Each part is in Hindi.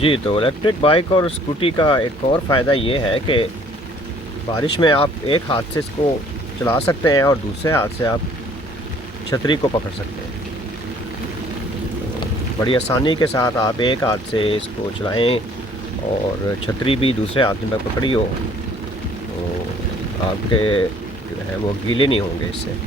जी, तो इलेक्ट्रिक बाइक और स्कूटी का एक और फ़ायदा ये है कि बारिश में आप एक हाथ से इसको चला सकते हैं और दूसरे हाथ से आप छतरी को पकड़ सकते हैं। बड़ी आसानी के साथ आप एक हाथ से इसको चलाएं और छतरी भी दूसरे हाथ में पकड़ी हो तो आपके जो है वो गीले नहीं होंगे इससे।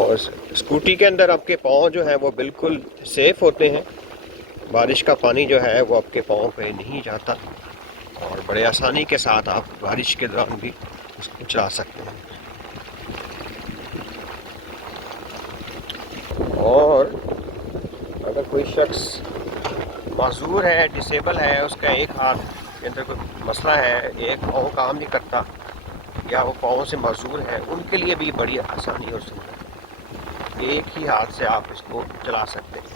और स्कूटी के अंदर आपके पाँव जो है वो बिल्कुल सेफ़ होते हैं। बारिश का पानी जो है वो आपके पाँव पे नहीं जाता और बड़े आसानी के साथ आप बारिश के दौरान भी इसको चला सकते हैं। और अगर कोई शख्स माजूर है, डिसेबल है, उसका एक हाथ के अंदर कोई मसला है, एक पाँव काम नहीं करता या वो पाँव से माजूर है, उनके लिए भी बड़ी आसानी और सुविधा है। एक ही हाथ से आप इसको चला सकते हैं।